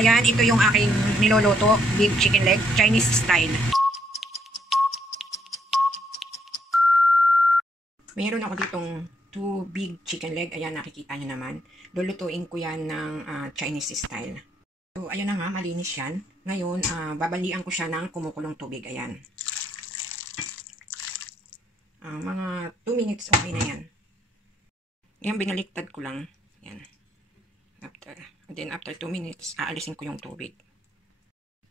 Ayan, ito yung aking niloloto, beef chicken leg, Chinese style. Mayroon ako ditong 2 big chicken leg. Ayan, nakikita nyo naman. Lulutuin ko yan ng Chinese style. So, ayun na nga, malinis yan. Ngayon, babalian ko siya ng kumukulong tubig. Ayan. Mga 2 minutes, okay na yan. Ayan, binaliktad ko lang. Ayan. After 2 minutes, aalisin ko yung tubig.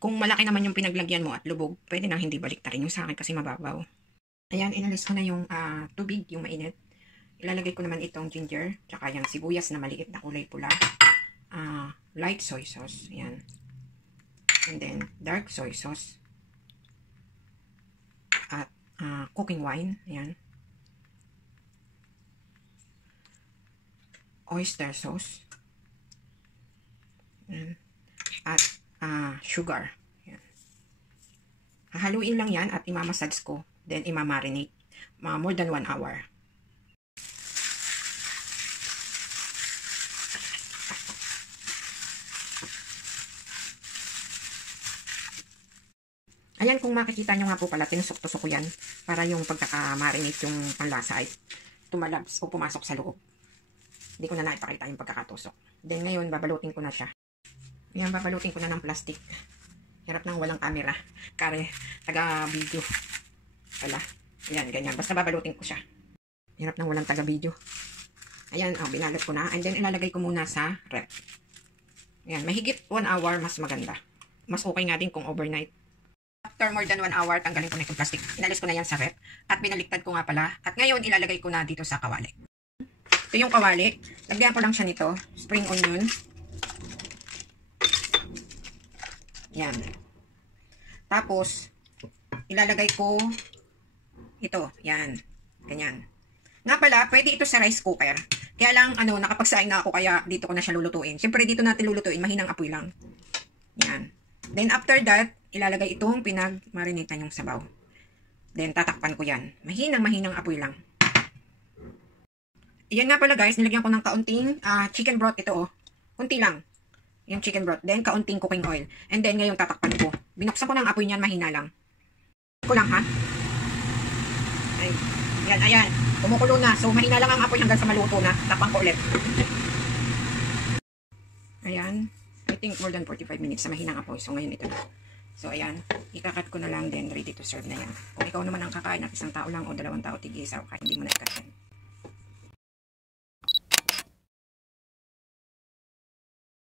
Kung malaki naman yung pinaglagyan mo at lubog, pwede nang hindi baliktarin yung sa akin kasi mababaw. Ayan, inalis ko na yung tubig, yung mainit. Ilalagay ko naman itong ginger, tsaka yung sibuyas na maliit na kulay pula. Light soy sauce, ayan. And then, dark soy sauce. At cooking wine, ayan. Oyster sauce. Ayan. At sugar. Ayan. Hahaluin lang yan at imamassage ko. Then, imamarinate. More than 1 hour. Ayan, kung makikita nyo nga po pala, tinusok-tusok ko yan para yung pagkaka-marinate yung panlasa ay tumalabs o pumasok sa loob. Hindi ko na naipakita yung pagkakatusok. Then, ngayon, babalutin ko na siya. Ayan, babalutin ko na ng plastic. Hirap nang walang camera. Kare, taga-video. Wala. Ayan, ganyan. Basta babalutin ko siya. Hirap nang walang taga-video. Ayan, binalot ko na. And then, ilalagay ko muna sa rep. Ayan, mahigit 1 hour, mas maganda. Mas okay nga din kung overnight. After more than 1 hour, tanggalin ko na itong plastic. Inalis ko na yan sa rep. At binaliktad ko nga pala. At ngayon, ilalagay ko na dito sa kawali. Ito yung kawali. Lagyan ko lang siya nito. Spring onion. Yan. Tapos, ilalagay ko ito. Yan. Ganyan. Nga pala, pwede ito sa rice cooker. Kaya lang, nakapagsaing na ako kaya dito ko na siya lulutuin. Siyempre, dito natin lulutuin. Mahinang apoy lang. Yan. Then, after that, ilalagay itong pinag-marinate yung sabaw. Then, tatakpan ko yan. Mahinang apoy lang. Yan nga pala guys, nilagyan ko ng kaunting chicken broth ito Kunti lang. Yung chicken broth. Then, kaunting cooking oil. And then, ngayon tatakpan ko. Binuksan ko ng apoy niyan, mahina lang. Ko lang ha. Ay, yan, ayan. Kumukulo na. So, mahina lang ang apoy hanggang sa maluto na. Takpan ko ulit. Ayan. I think more than 45 minutes sa mahinang apoy. So, ngayon ito na. So, ayan. Ikakat ko na lang. Then, ready to serve na yan. Kung ikaw naman ang kakain at isang tao lang o 2 tao, tig-isa, kahit hindi mo na ikakat yan.